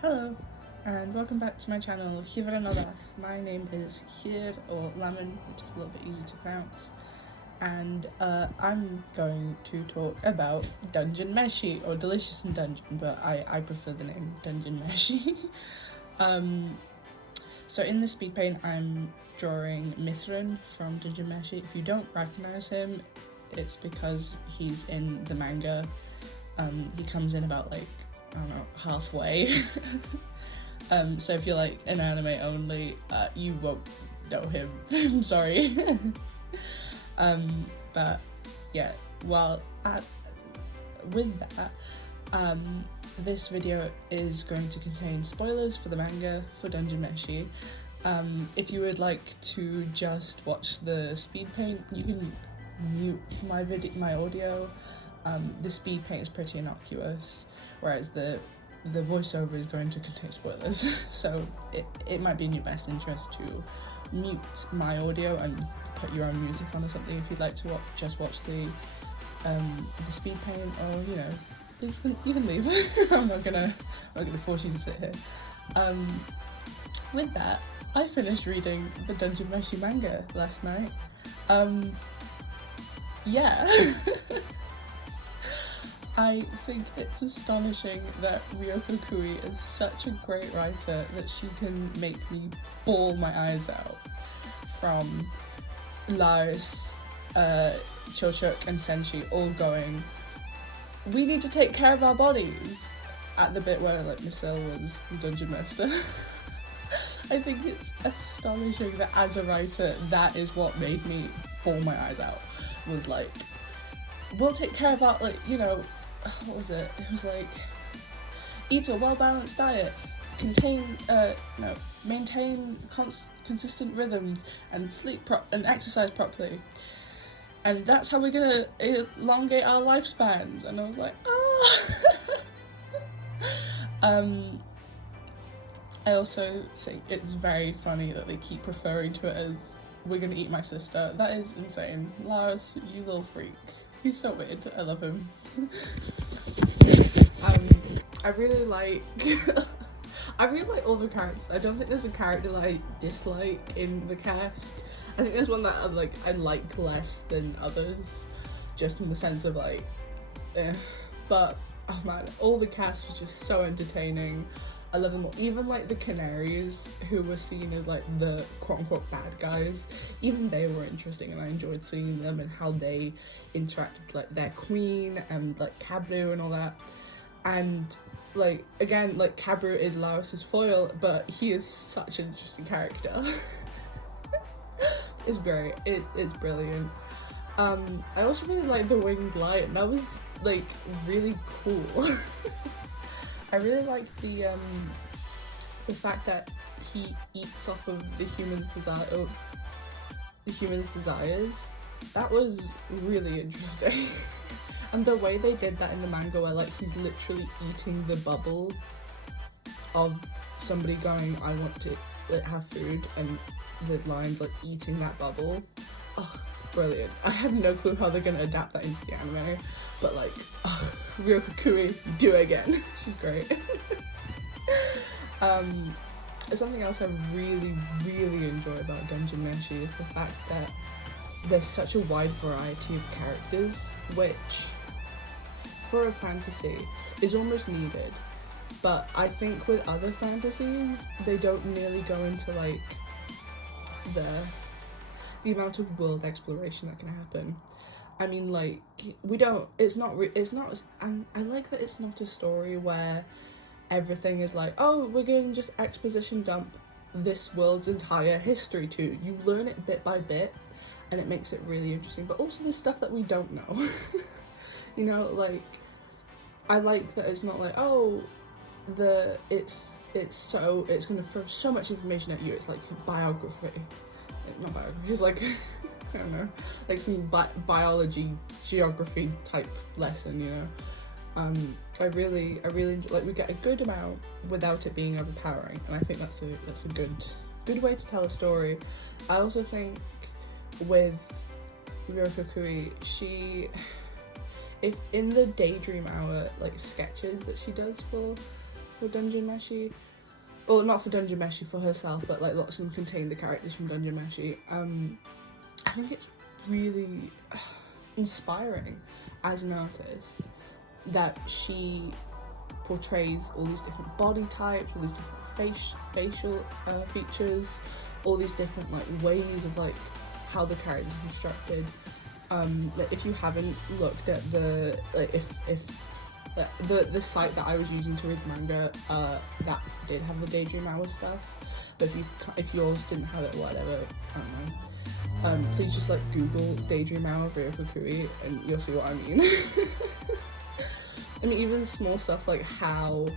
Hello, and welcome back to my channel, LlyfrAnnoddach. My name is Hir, or Lemon, which is a little bit easy to pronounce, and I'm going to talk about Dungeon Meshi, or Delicious in Dungeon, but I prefer the name Dungeon Meshi. So in the Speedpaint, I'm drawing Mithrun from Dungeon Meshi. If you don't recognise him, it's because he's in the manga. He comes in about I don't know, halfway. So if you're like an anime only, you won't know him. I'm sorry. But yeah, with that, this video is going to contain spoilers for the manga for Dungeon Meshi. If you would like to just watch the Speedpaint, you can mute my audio. The Speedpaint is pretty innocuous, whereas the voiceover is going to contain spoilers. So it might be in your best interest to mute my audio and put your own music on or something if you'd like to just watch the Speedpaint, or you can leave. I'm not gonna force you to sit here. With that, I finished reading the Dungeon Meshi manga last night. Yeah. I think it's astonishing that Ryoko Kui is such a great writer that she can make me bawl my eyes out from Lars, Chochuk and Senshi all going, we need to take care of our bodies, at the bit where Marcel was the dungeon master. I think it's astonishing that as a writer that is what made me bawl my eyes out, was like, we'll take care of our, what was it? It was like, eat a well-balanced diet, maintain consistent rhythms, and and exercise properly. And that's how we're gonna elongate our lifespans. And I was like, I also think it's very funny that they keep referring to it as, we're gonna eat my sister. That is insane. Lars, you little freak. He's so weird. I love him. I really like all the characters. I don't think there's a character that I dislike in the cast. I think there's one that I like less than others, just in the sense of but oh man, all the cast was just so entertaining. I love them all. Even the canaries, who were seen as the quote-unquote bad guys, even they were interesting, and I enjoyed seeing them and how they interacted with their queen and Cabru and all that. And again, Cabru is Laris's foil, but he is such an interesting character. It's great. It's brilliant. I also really like the winged lion. That was really cool. I really like the fact that he eats off of the human's desires. That was really interesting. And the way they did that in the manga, where he's literally eating the bubble of somebody going, I want to have food, and the lion's eating that bubble. Oh, brilliant. I have no clue how they're gonna adapt that into the anime, but Ryoko Kui, do it again. She's great. Something else I really, really enjoy about Dungeon Meshi is the fact that there's such a wide variety of characters, which, for a fantasy, is almost needed. But I think with other fantasies, they don't nearly go into the amount of world exploration that can happen. I mean, and I like that it's not a story where everything is oh, we're going to just exposition dump this world's entire history to you. You learn it bit by bit, and it makes it really interesting, but also the stuff that we don't know. I like that it's not it's gonna throw so much information at you. It's biography. Not biography, it's I don't know, some biology, geography type lesson, I really enjoy, we get a good amount without it being overpowering, and I think that's a good way to tell a story. I also think with Ryoko Kui, if in the Daydream Hour sketches that she does for for Dungeon Meshi. Well, not for Dungeon Meshi for herself, but like lots of them contain the characters from Dungeon Meshi. I think it's really inspiring as an artist that she portrays all these different body types, all these different facial features, all these different like ways of like how the characters are constructed. Like if you haven't looked at the like the site that I was using to read manga, that did have the Daydream Hour stuff, but if yours didn't have it, whatever, I don't know. Please just like Google Daydream Hour Ryokokui and you'll see what I mean. I mean, even small stuff like how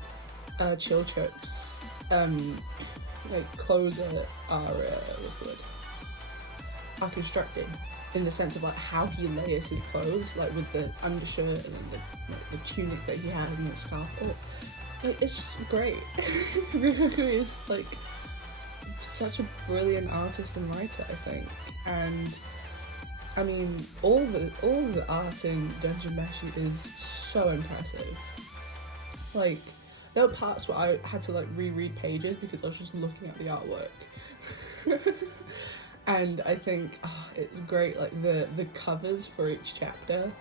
Chilchuk's like clothes are what's the word? Are constructed, in the sense of like how he layers his clothes, like with the undershirt and then the tunic that he has and the scarf. Like it's just great. Ryokokui is like such a brilliant artist and writer, I think, and I mean all the art in Dungeon Meshi is so impressive. Like there were parts where I had to like reread pages because I was just looking at the artwork. And I think it's great, like the covers for each chapter,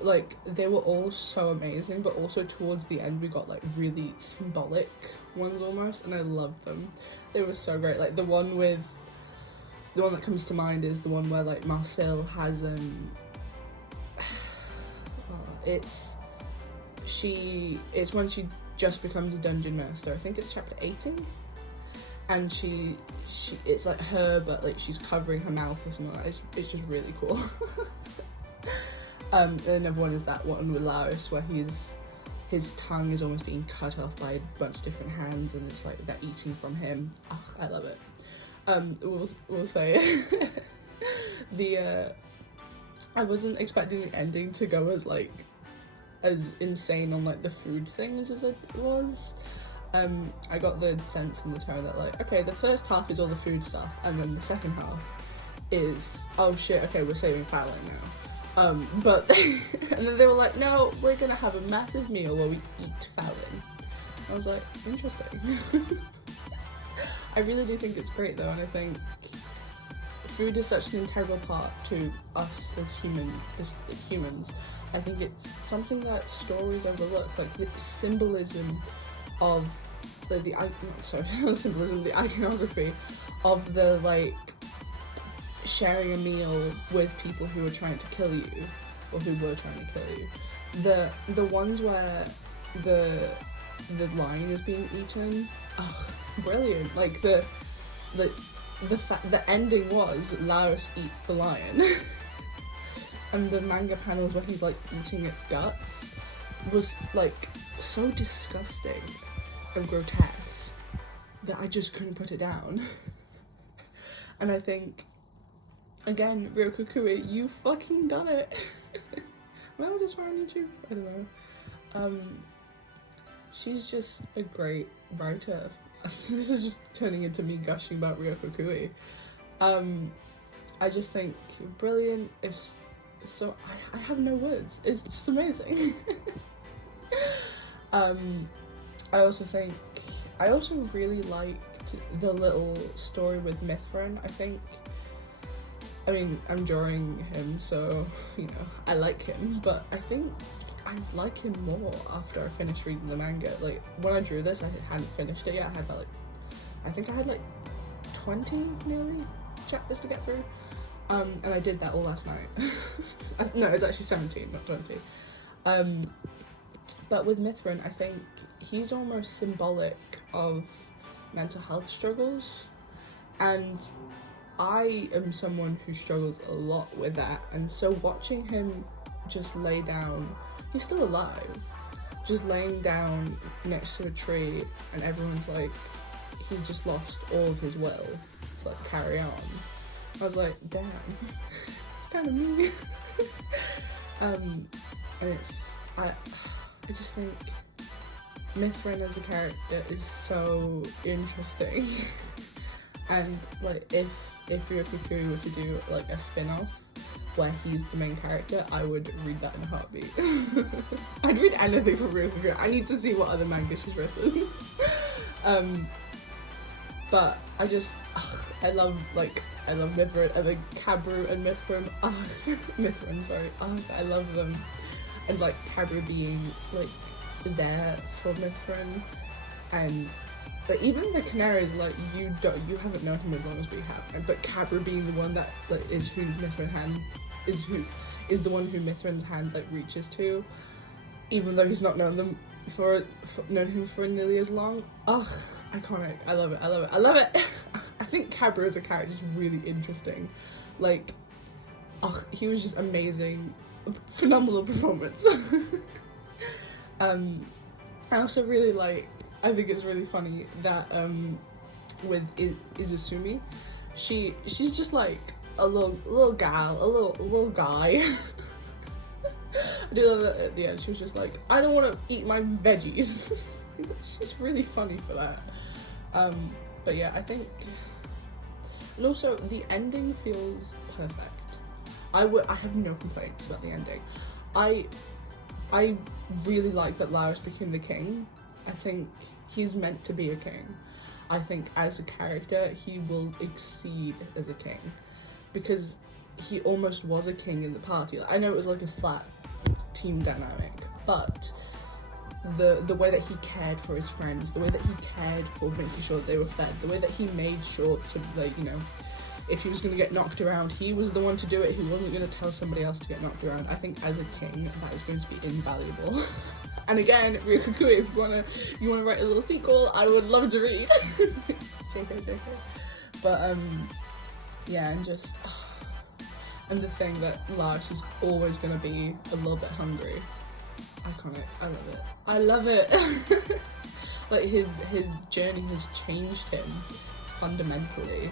like they were all so amazing, but also towards the end we got like really symbolic ones almost, and I loved them. They were so great. Like the one that comes to mind is the one where like Marcel has it's when she just becomes a dungeon master. I think it's chapter 18. And she it's like her, but like she's covering her mouth or something like that. It's just really cool. And another one is that one with Laos where his tongue is almost being cut off by a bunch of different hands, and it's like they're eating from him. I love it. We'll say I wasn't expecting the ending to go as insane on like the food things as it was. I got the sense and the tone that like, okay, the first half is all the food stuff, and then the second half is, oh shit, okay, we're saving Fallon now. But and then they were like, no, we're gonna have a massive meal where we eat Fallon. I was like, interesting. I really do think it's great though, and I think food is such an integral part to us as humans. I think it's something that stories overlook, like the symbolism of the iconography of the like sharing a meal with people who are trying to kill you, or who were trying to kill you. The ones where the lion is being eaten, brilliant. Like the ending was Laos eats the lion. And the manga panels where he's like eating its guts was like so disgusting and grotesque that I just couldn't put it down. And I think, again, Ryokokui, you fucking done it. Am I allowed to swear on YouTube? I don't know. She's just a great writer. This is just turning into me gushing about Ryokokui. I just think brilliant. It's so I have no words. It's just amazing. I also really liked the little story with Mithrun. I mean, I'm drawing him, so, you know, I like him, but I think I like him more after I finished reading the manga. Like, when I drew this, I hadn't finished it yet. I think I had like 20 nearly chapters to get through. And I did that all last night. No, it's actually 17, not 20. But with Mithrun, I think he's almost symbolic of mental health struggles, and I am someone who struggles a lot with that, and so watching him just lay down, he's still alive, just laying down next to a tree, and everyone's like, he's just lost all of his will to like carry on. I was like, damn, it's kind of me. And I just think Mithrun as a character is so interesting. And like if Ryokokui were to do like a spin-off, where he's the main character, I would read that in a heartbeat. I'd read anything from Rirukugui. I need to see what other manga she's written. But I just, I love Mithrun, and like Kabru and Mithrun, Mithrun, sorry, I love them. And like Kabru being like there for Mithrun, and but even the Canaries, like you haven't known him as long as we have, but Kabru being the one that like is the one who Mithrun's hand like reaches to, even though he's not known him for nearly as long. Ugh, iconic. I love it. I think Kabru as a character is really interesting. Like, he was just amazing. Phenomenal performance. I also really I think it's really funny that with Izusumi, she's just like a little gal, a little guy. I do love that at the end. She was just like, I don't want to eat my veggies. She's really funny for that. But yeah, I think, and also the ending feels perfect. I have no complaints about the ending. I really like that Lars became the king. I think he's meant to be a king. I think as a character he will exceed as a king, because he almost was a king in the party. I know it was like a flat team dynamic, but the way that he cared for his friends, the way that he cared for making sure they were fed, the way that he made sure to, like, you know, if he was going to get knocked around, he was the one to do it. He wasn't going to tell somebody else to get knocked around. I think as a king, that is going to be invaluable. And again, Rirukugui, if you want to write a little sequel, I would love to read. JK. But yeah, and just and the thing that Lars is always going to be a little bit hungry. Iconic. I love it. Like his journey has changed him fundamentally.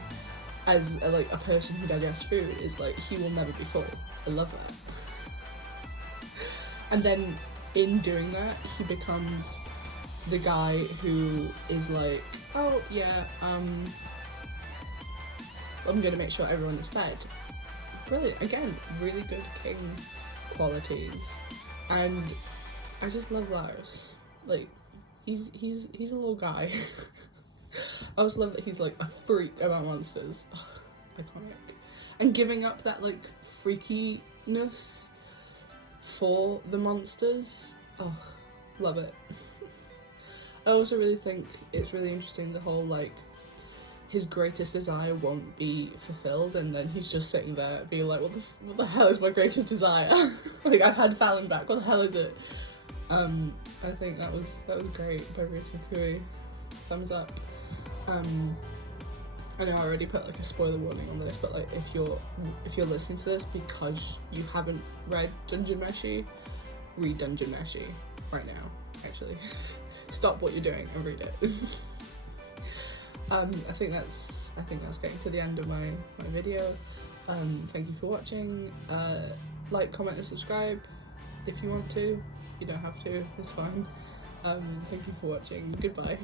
As a person who digests food, is like, he will never be full. I love that. And then in doing that, he becomes the guy who is like, oh yeah, I'm gonna make sure everyone is fed. Brilliant. Again, really good king qualities. And I just love Lars. Like, he's a little guy. I also love that he's like a freak about monsters. Ugh, iconic. And giving up that like freakiness for the monsters. Oh, love it. I also really think it's really interesting, the whole like his greatest desire won't be fulfilled, and then he's just sitting there being like, what the hell is my greatest desire? Like, I've had Fallon back, what the hell is it? I think that was great by Rirukugui. Thumbs up. I know I already put like a spoiler warning on this, but like if you're listening to this because you haven't read Dungeon Meshi, read Dungeon Meshi right now. Actually, stop what you're doing and read it. I think that's getting to the end of my video. Thank you for watching. Like, comment, and subscribe if you want to. You don't have to. It's fine. Thank you for watching. Goodbye.